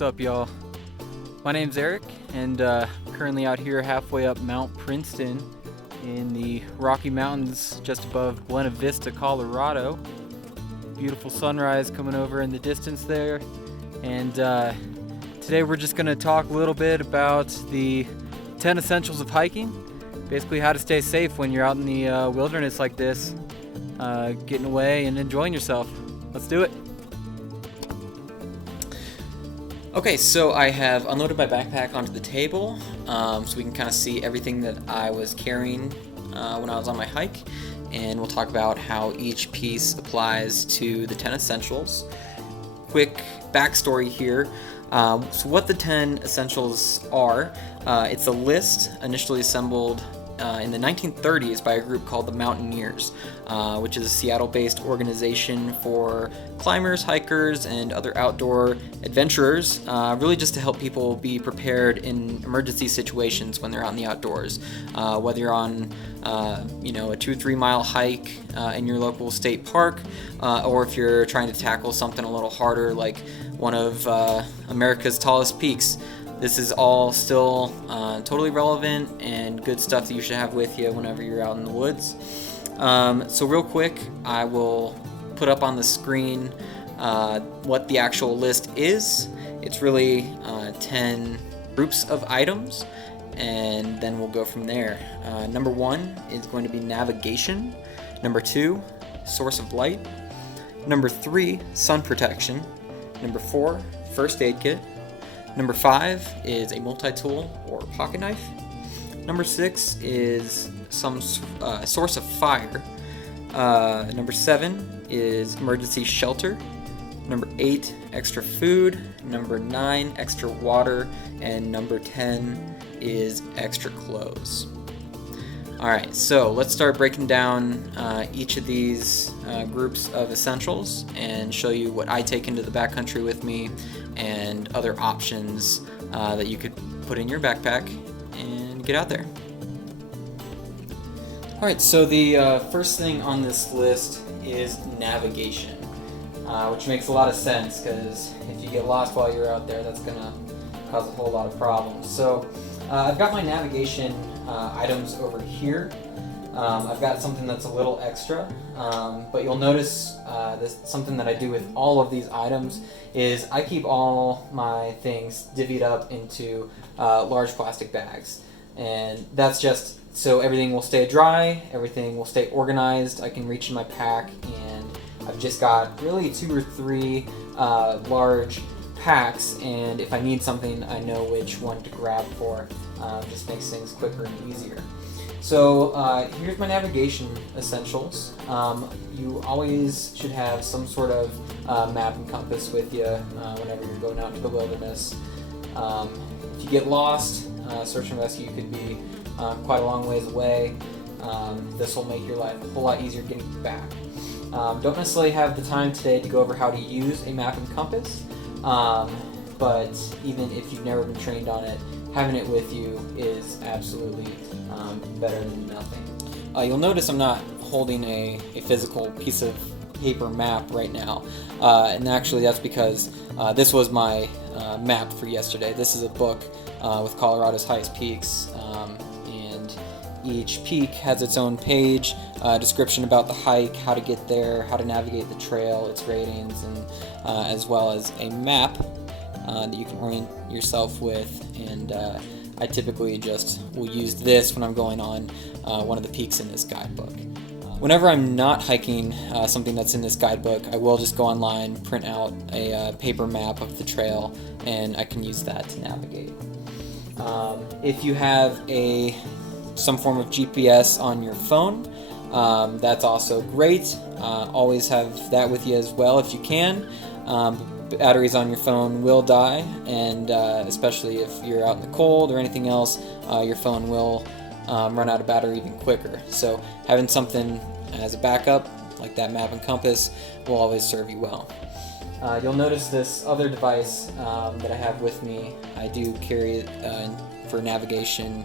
What's up, y'all? My name's Eric, and currently out here halfway up Mount Princeton in the Rocky Mountains just above Buena Vista, Colorado. Beautiful sunrise coming over in the distance there, and today we're just going to talk a little bit about the 10 essentials of hiking, basically how to stay safe when you're out in the wilderness like this, getting away and enjoying yourself. Let's do it. Okay, so I have unloaded my backpack onto the table, so we can kind of see everything that I was carrying when I was on my hike, and we'll talk about how each piece applies to the 10 essentials. Quick backstory here. So what the 10 essentials are, it's a list initially assembled in the 1930s by a group called the Mountaineers, which is a Seattle-based organization for climbers, hikers, and other outdoor adventurers, really just to help people be prepared in emergency situations when they're out in the outdoors. Whether you're on a 2-3 mile hike in your local state park, or if you're trying to tackle something a little harder like one of America's tallest peaks. This is all still totally relevant and good stuff that you should have with you whenever you're out in the woods. So real quick, I will put up on the screen what the actual list is. It's really 10 groups of items, and then we'll go from there. Number 1 is going to be navigation. Number 2, source of light. Number 3, sun protection. Number 4, first aid kit. Number 5 is a multi-tool or pocket knife. Number 6 is some source of fire. Number 7 is emergency shelter. Number 8, extra food. Number 9, extra water. And number 10 is extra clothes. Alright, so let's start breaking down each of these groups of essentials and show you what I take into the backcountry with me and other options that you could put in your backpack and get out there. Alright, so the first thing on this list is navigation, which makes a lot of sense because if you get lost while you're out there, that's going to cause a whole lot of problems. So I've got my navigation items over here. I've got something that's a little extra, but you'll notice something that I do with all of these items is I keep all my things divvied up into large plastic bags, and that's just so everything will stay dry, everything will stay organized. I can reach in my pack, and I've just got really 2 or 3 large packs, and if I need something, I know which one to grab for. Just makes things quicker and easier. So here's my navigation essentials. You always should have some sort of map and compass with you whenever you're going out to the wilderness. If you get lost, search and rescue could be quite a long ways away. This will make your life a whole lot easier getting back. Don't necessarily have the time today to go over how to use a map and compass, but even if you've never been trained on it, having it with you is absolutely better than nothing. You'll notice I'm not holding a physical piece of paper map right now, and actually that's because this was my map for yesterday. This is a book with Colorado's highest peaks, and each peak has its own page, description about the hike, how to get there, how to navigate the trail, its ratings, and as well as a map that you can orient yourself with, and I typically just will use this when I'm going on one of the peaks in this guidebook. Whenever I'm not hiking something that's in this guidebook, I will just go online, print out a paper map of the trail, and I can use that to navigate. If you have some form of GPS on your phone, that's also great. Always have that with you as well if you can. Batteries on your phone will die, and especially if you're out in the cold or anything else, your phone will run out of battery even quicker. So having something as a backup, like that map and compass, will always serve you well. You'll notice this other device that I have with me. I do carry it for navigation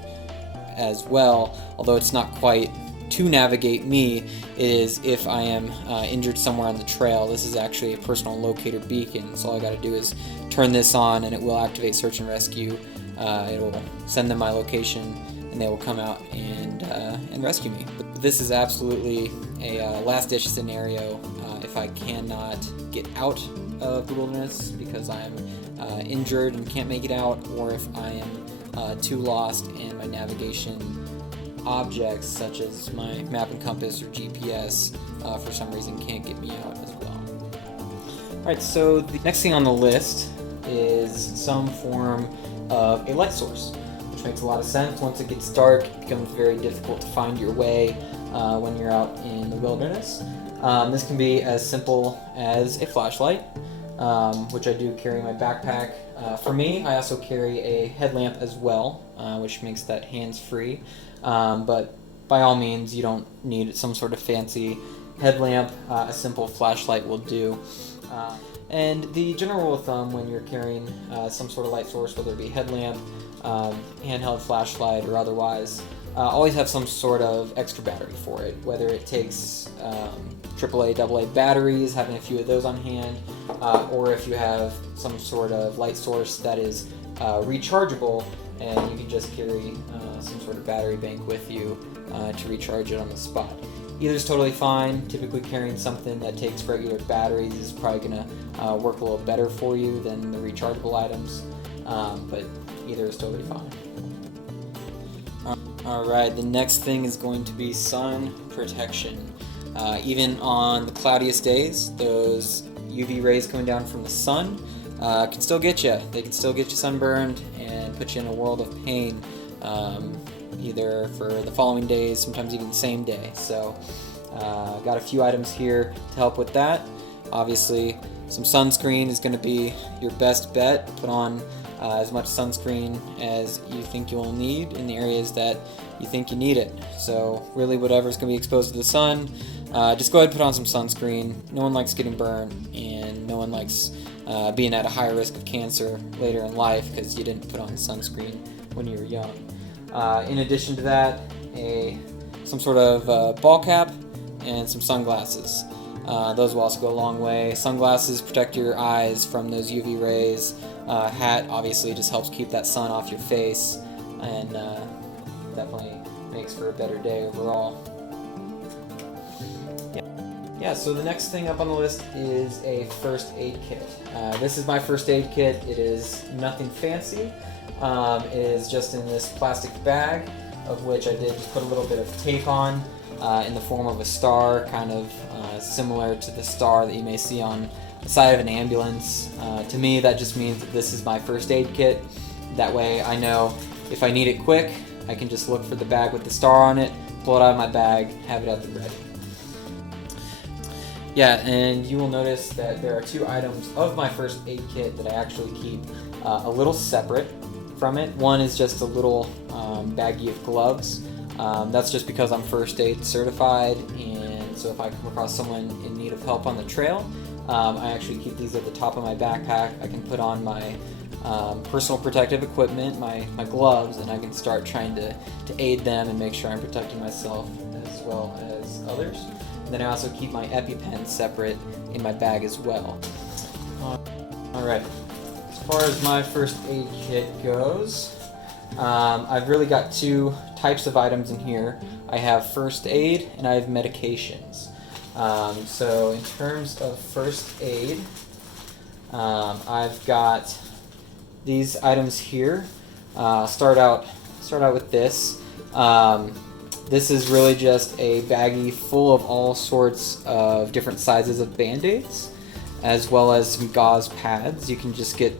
as well, although it's not quite to navigate me is if I am injured somewhere on the trail. This is actually a personal locator beacon, so all I got to do is turn this on and it will activate search and rescue. It will send them my location and they will come out and rescue me. But this is absolutely a last-ditch scenario if I cannot get out of the wilderness because I'm injured and can't make it out, or if I am too lost and my navigation objects such as my map and compass or GPS for some reason can't get me out as well. Alright, so the next thing on the list is some form of a light source, which makes a lot of sense. Once it gets dark, it becomes very difficult to find your way when you're out in the wilderness. This can be as simple as a flashlight, which I do carry in my backpack. For me, I also carry a headlamp as well, which makes that hands-free. But by all means, you don't need some sort of fancy headlamp. A simple flashlight will do. And the general rule of thumb when you're carrying some sort of light source, whether it be headlamp, handheld flashlight, or otherwise, always have some sort of extra battery for it, whether it takes AAA, AA batteries, having a few of those on hand, or if you have some sort of light source that is rechargeable, and you can just carry some sort of battery bank with you to recharge it on the spot. Either is totally fine. Typically carrying something that takes regular batteries is probably going to work a little better for you than the rechargeable items, but either is totally fine. Alright, the next thing is going to be sun protection. Even on the cloudiest days, those UV rays coming down from the sun can still get you. They can still get you sunburned and put you in a world of pain, either for the following days, sometimes even the same day. So got a few items here to help with that. Obviously, some sunscreen is going to be your best bet. Put on as much sunscreen as you think you'll need in the areas that you think you need it. So really whatever's going to be exposed to the sun, just go ahead and put on some sunscreen. No one likes getting burned, and no one likes being at a higher risk of cancer later in life because you didn't put on sunscreen when you were young. In addition to that, some sort of ball cap and some sunglasses. Those will also go a long way. Sunglasses protect your eyes from those UV rays. Hat obviously just helps keep that sun off your face, and definitely makes for a better day overall. Yeah, so the next thing up on the list is a first aid kit. This is my first aid kit. It is nothing fancy. It is just in this plastic bag, of which I did put a little bit of tape on in the form of a star, kind of similar to the star that you may see on the side of an ambulance. To me, that just means that this is my first aid kit. That way I know if I need it quick, I can just look for the bag with the star on it, pull it out of my bag, have it at the ready. Yeah, and you will notice that there are two items of my first aid kit that I actually keep a little separate from it. One is just a little baggie of gloves. That's just because I'm first aid certified, and so if I come across someone in need of help on the trail, I actually keep these at the top of my backpack. I can put on my personal protective equipment, my gloves, and I can start trying to aid them and make sure I'm protecting myself as well as others. And then I also keep my EpiPen separate in my bag as well. Alright, as far as my first aid kit goes, I've really got two types of items in here. I have first aid and I have medications. So in terms of first aid, I've got these items here. Start out with this. This is really just a baggie full of all sorts of different sizes of Band-Aids, as well as some gauze pads. You can just get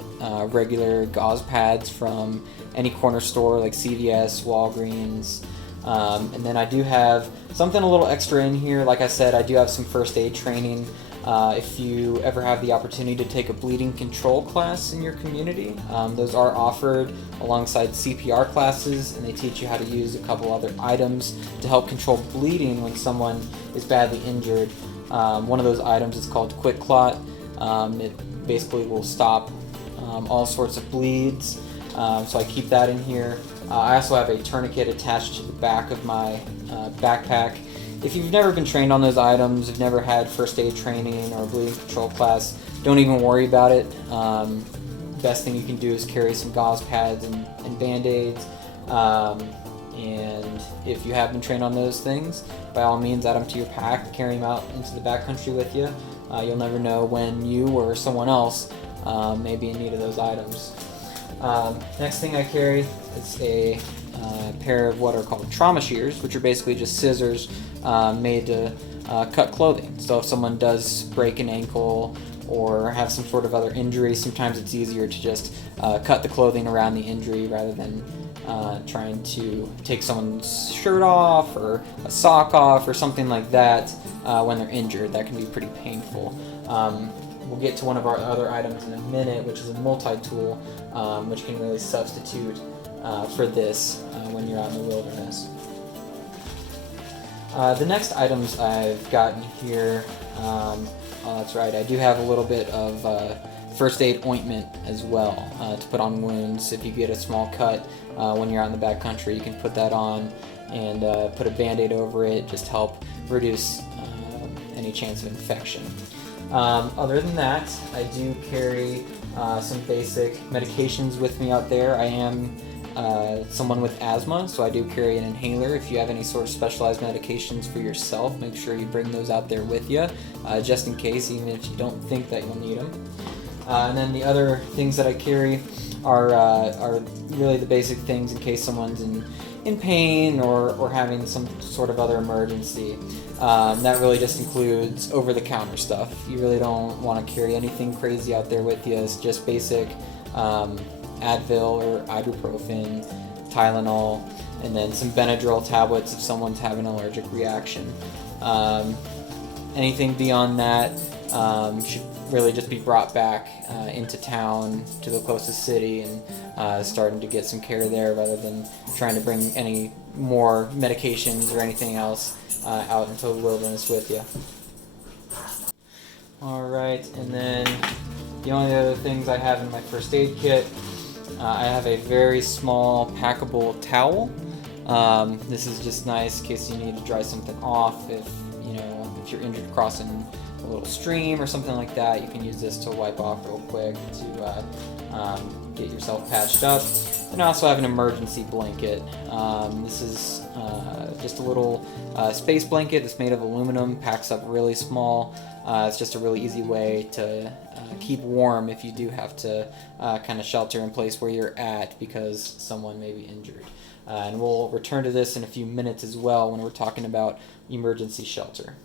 regular gauze pads from any corner store like CVS, Walgreens. And then I do have something a little extra in here. Like I said, I do have some first aid training. If you ever have the opportunity to take a bleeding control class in your community, those are offered alongside CPR classes, and they teach you how to use a couple other items to help control bleeding when someone is badly injured. One of those items is called QuikClot. It basically will stop all sorts of bleeds, so I keep that in here. I also have a tourniquet attached to the back of my backpack. If you've never been trained on those items, you've never had first aid training or bleeding control class, don't even worry about it. Best thing you can do is carry some gauze pads and band-aids. And if you have been trained on those things, by all means add them to your pack, carry them out into the backcountry with you. You'll never know when you or someone else may be in need of those items. Next thing I carry is a pair of what are called trauma shears, which are basically just scissors made to cut clothing. So if someone does break an ankle or have some sort of other injury, sometimes it's easier to just cut the clothing around the injury rather than trying to take someone's shirt off or a sock off or something like that when they're injured. That can be pretty painful. We'll get to one of our other items in a minute, which is a multi-tool, which can really substitute for this when you're out in the wilderness. The next items I've gotten here, oh that's right, I do have a little bit of first aid ointment as well to put on wounds. If you get a small cut when you're out in the backcountry, you can put that on and put a band-aid over it, just help reduce any chance of infection. Other than that, I do carry some basic medications with me out there. I am someone with asthma, so I do carry an inhaler. If you have any sort of specialized medications for yourself, make sure you bring those out there with you, just in case, even if you don't think that you'll need them. And then the other things that I carry are really the basic things in case someone's in pain or having some sort of other emergency. That really just includes over-the-counter stuff. You really don't want to carry anything crazy out there with you. It's just basic Advil or ibuprofen, Tylenol, and then some Benadryl tablets if someone's having an allergic reaction. Anything beyond that should really just be brought back into town to the closest city and starting to get some care there rather than trying to bring any more medications or anything else out into the wilderness with you. Alright, and then the only other things I have in my first aid kit, I have a very small packable towel. This is just nice in case you need to dry something off. If you're injured crossing a little stream or something like that, you can use this to wipe off real quick to get yourself patched up. And I also have an emergency blanket. This is just a little space blanket that's made of aluminum, packs up really small. It's just a really easy way to keep warm if you do have to kind of shelter in place where you're at because someone may be injured. And we'll return to this in a few minutes as well when we're talking about emergency shelter.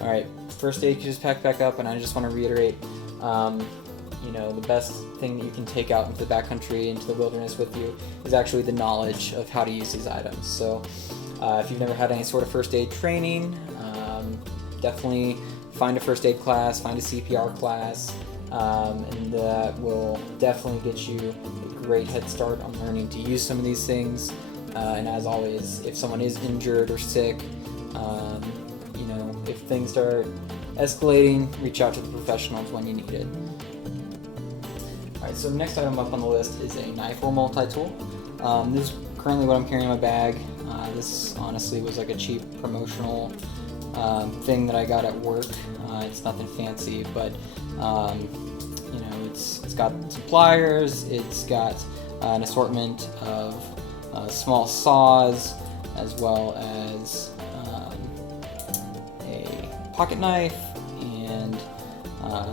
Alright, first aid kit is packed back up, and I just want to reiterate, the best thing that you can take out into the backcountry, into the wilderness with you, is actually the knowledge of how to use these items. So if you've never had any sort of first aid training, definitely find a first aid class, find a CPR class, and that will definitely get you a great head start on learning to use some of these things. And as always, if someone is injured or sick, if things start escalating, reach out to the professionals when you need it. Alright, so the next item up on the list is a knife or multi-tool. This is currently what I'm carrying in my bag. This honestly was like a cheap promotional thing that I got at work. It's nothing fancy, but it's got some pliers, it's got an assortment of small saws, as well as a pocket knife and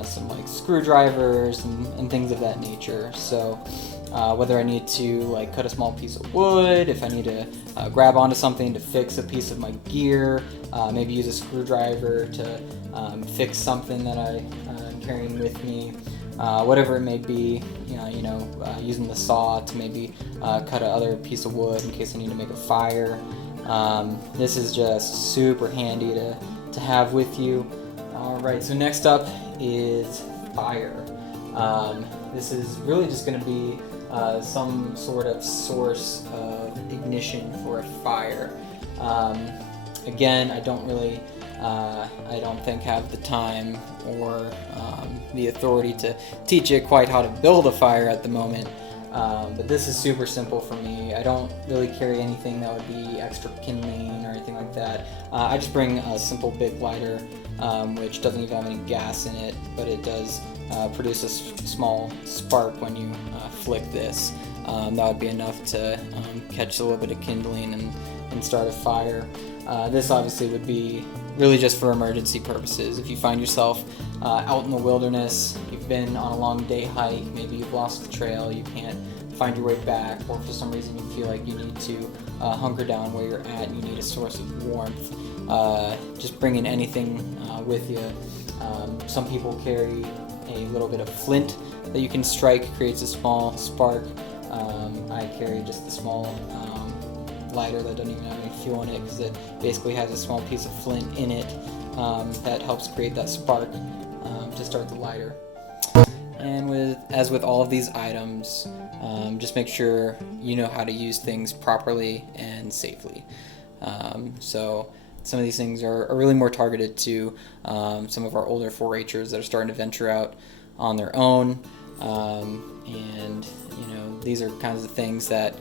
some like screwdrivers and things of that nature. So whether I need to cut a small piece of wood, if I need to grab onto something to fix a piece of my gear, maybe use a screwdriver to fix something that I'm carrying with me, whatever it may be, using the saw to maybe cut another piece of wood in case I need to make a fire. This is just super handy to have with you. Alright, so next up is fire. This is really just going to be some sort of source of ignition for a fire. Again, I don't really I don't think have the time or the authority to teach you quite how to build a fire at the moment. But this is super simple for me. I don't really carry anything that would be extra kindling or anything like that. I just bring a simple big lighter, which doesn't even have any gas in it, but it does produce a small spark when you flick this. That would be enough to catch a little bit of kindling and start a fire. This obviously would be really just for emergency purposes. If you find yourself out in the wilderness, you've been on a long day hike, maybe you've lost the trail, you can't find your way back, or for some reason you feel like you need to hunker down where you're at and you need a source of warmth, just bring in anything with you. Some people carry a little bit of flint that you can strike, creates a small spark. I carry just a small lighter that doesn't even have any fuel in it, because it basically has a small piece of flint in it that helps create that spark to start the lighter. And as with all of these items, just make sure you know how to use things properly and safely. So some of these things are really more targeted to some of our older 4-H'ers that are starting to venture out on their own. And these are kinds of things that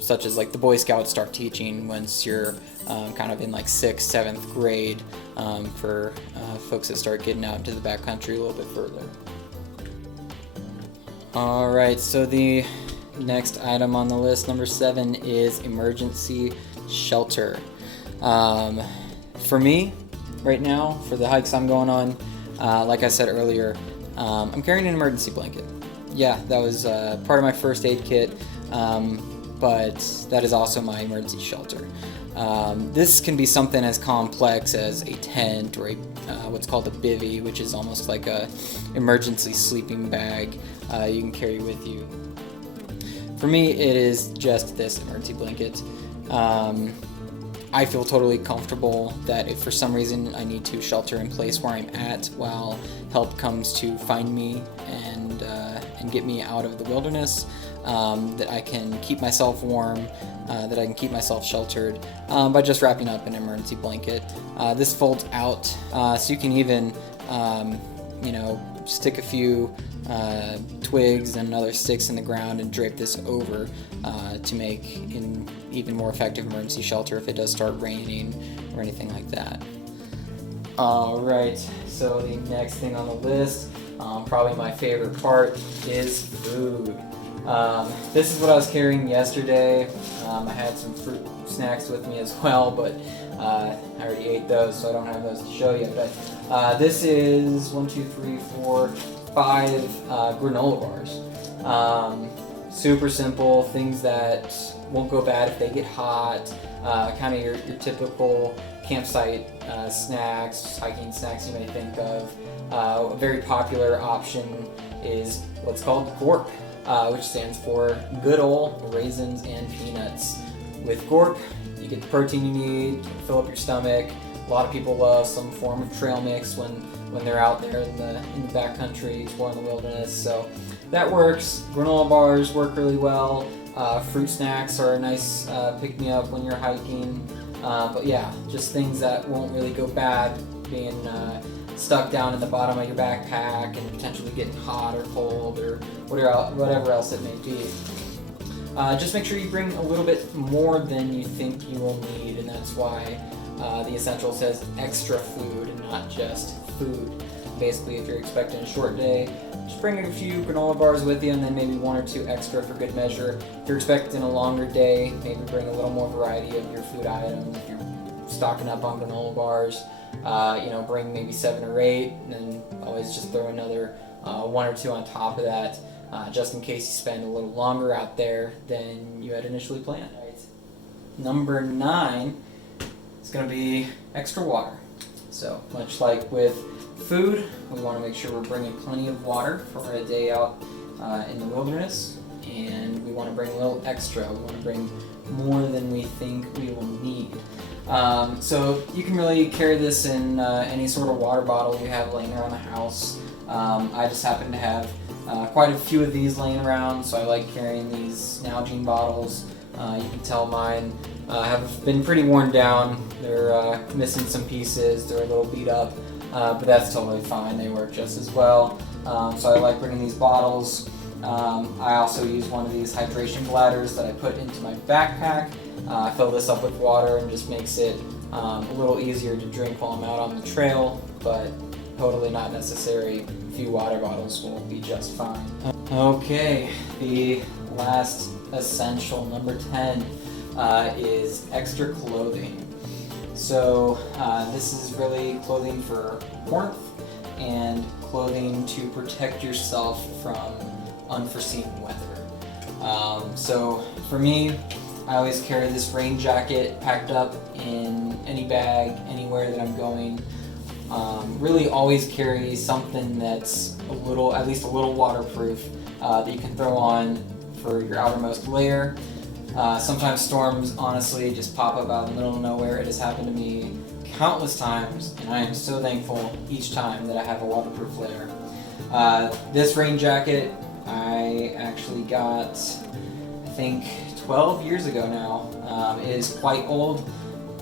such as like the Boy Scouts start teaching once you're kind of in like 6th, 7th grade, for folks that start getting out into the backcountry a little bit further. Alright, so the next item on the list, number 7, is emergency shelter. For me, right now, for the hikes I'm going on, like I said earlier, I'm carrying an emergency blanket. Yeah, that was part of my first aid kit, but that is also my emergency shelter. This can be something as complex as a tent or what's called a bivvy, which is almost like a emergency sleeping bag you can carry with you. For me, it is just this emergency blanket. I feel totally comfortable that if for some reason I need to shelter in place where I'm at while help comes to find me and get me out of the wilderness, that I can keep myself warm, that I can keep myself sheltered by just wrapping up an emergency blanket. This folds out, so you can even stick a few twigs and other sticks in the ground and drape this over to make an even more effective emergency shelter if it does start raining or anything like that. Alright, so the next thing on the list, probably my favorite part, is food. This is what I was carrying yesterday. I had some fruit snacks with me as well, but I already ate those, so I don't have those to show you. But this is 5 granola bars. Super simple, things that won't go bad if they get hot. Kind of your typical campsite snacks, hiking snacks you may think of. A very popular option is what's called GORP, which stands for Good Ol' Raisins and Peanuts. With GORP, you get the protein you need, fill up your stomach. A lot of people love some form of trail mix when they're out there in the backcountry exploring the wilderness, so that works. Granola bars work really well. Fruit snacks are a nice pick-me-up when you're hiking. But yeah, just things that won't really go bad being stuck down in the bottom of your backpack and potentially getting hot or cold or whatever else it may be. Just make sure you bring a little bit more than you think you will need, and that's why the essential says extra food and not just food. Basically, if you're expecting a short day, just bring a few granola bars with you and then maybe 1 or 2 extra for good measure. If you're expecting a longer day, maybe bring a little more variety of your food items. If you're stocking up on granola bars, bring maybe 7 or 8, and then always just throw another 1 or 2 on top of that, just in case you spend a little longer out there than you had initially planned. Right. Number 9 is going to be extra water. So much like with food, we want to make sure we're bringing plenty of water for a day out in the wilderness, and we want to bring a little extra. We want to bring more than we think we will need. So you can really carry this in any sort of water bottle you have laying around the house. I just happen to have quite a few of these laying around, so I like carrying these Nalgene bottles. You can tell mine have been pretty worn down. They're missing some pieces, they're a little beat up, but that's totally fine. They work just as well. So I like bringing these bottles. I also use one of these hydration bladders that I put into my backpack. I fill this up with water and just makes it a little easier to drink while I'm out on the trail, but totally not necessary. A few water bottles will be just fine. Okay, the last essential, number 10, is extra clothing. So this is really clothing for warmth and clothing to protect yourself from unforeseen weather. So for me, I always carry this rain jacket packed up in any bag, anywhere that I'm going. Really always carry something that's at least a little waterproof that you can throw on for your outermost layer. Sometimes storms honestly just pop up out in the middle of nowhere. It has happened to me countless times, and I am so thankful each time that I have a waterproof layer. This rain jacket I actually got, I think, 12 years ago now. It is quite old,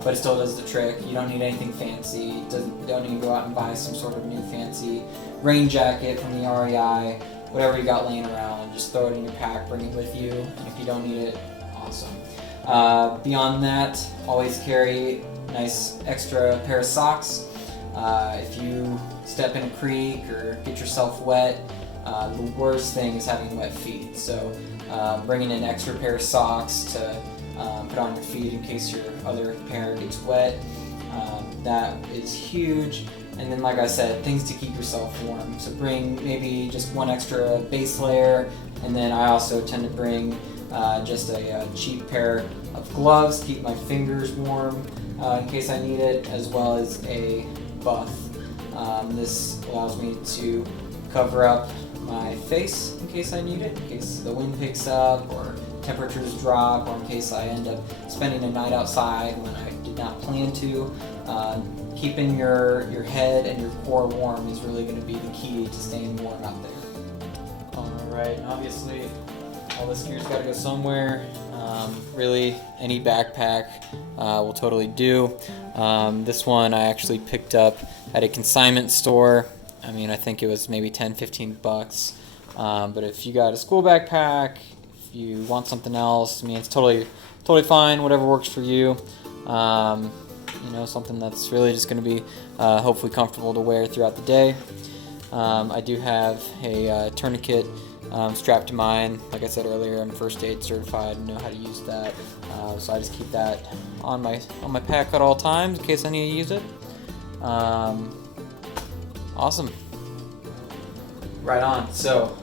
but it still does the trick. You don't need anything fancy. Don't need to go out and buy some sort of new fancy rain jacket from the REI. Whatever you got laying around, just throw it in your pack, bring it with you. If you don't need it, awesome. Beyond that, always carry a nice extra pair of socks. If you step in a creek or get yourself wet, the worst thing is having wet feet. So bringing an extra pair of socks to put on your feet in case your other pair gets wet, that is huge. And then, like I said, things to keep yourself warm. So bring maybe just one extra base layer, and then I also tend to bring just a cheap pair of gloves to keep my fingers warm in case I need it, as well as a buff. This allows me to cover up my face in case I need it, in case the wind picks up or temperatures drop, or in case I end up spending a night outside when I did not plan to. Keeping your head and your core warm is really going to be the key to staying warm out there. Alright, obviously all this gear's got to go somewhere. Really, any backpack will totally do. This one I actually picked up at a consignment store. I mean, I think it was maybe 10-15 bucks. But if you got a school backpack, if you want something else, I mean, it's totally fine, whatever works for you. You know, something that's really just going to be hopefully comfortable to wear throughout the day. I do have a tourniquet strapped to mine. Like I said earlier, I'm first aid certified and know how to use that. So I just keep that on my pack at all times in case I need to use it. Awesome. Right on. So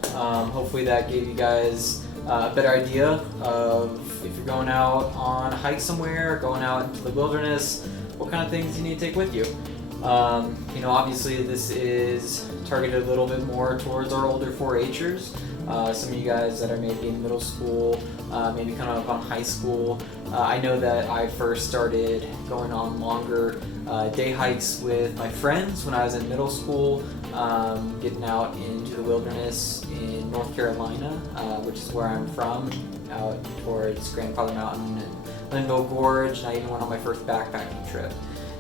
hopefully that gave you guys a better idea of if you're going out on a hike somewhere, going out into the wilderness, what kind of things you need to take with you. You know, obviously this is targeted a little bit more towards our older 4-Hers. Some of you guys that are maybe in middle school, maybe kind of up on high school. I know that I first started going on longer day hikes with my friends when I was in middle school, getting out into the wilderness in North Carolina, which is where I'm from, out towards Grandfather Mountain and Linville Gorge, and I even went on my first backpacking trip.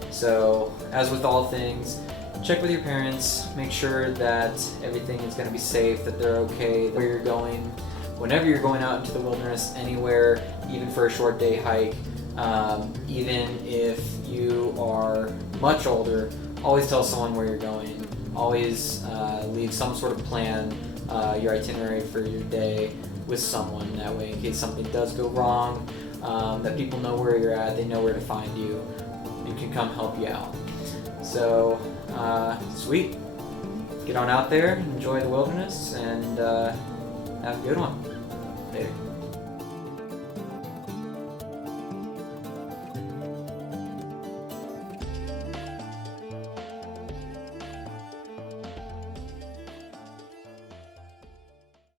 So, as with all things, check with your parents, make sure that everything is going to be safe, that they're okay where you're going. Whenever you're going out into the wilderness, anywhere, even for a short day hike, even if you are much older, always tell someone where you're going. Always leave some sort of plan, your itinerary for your day with someone. That way, in case something does go wrong, that people know where you're at, they know where to find you, and can come help you out. So, sweet. Get on out there, enjoy the wilderness, and have a good one.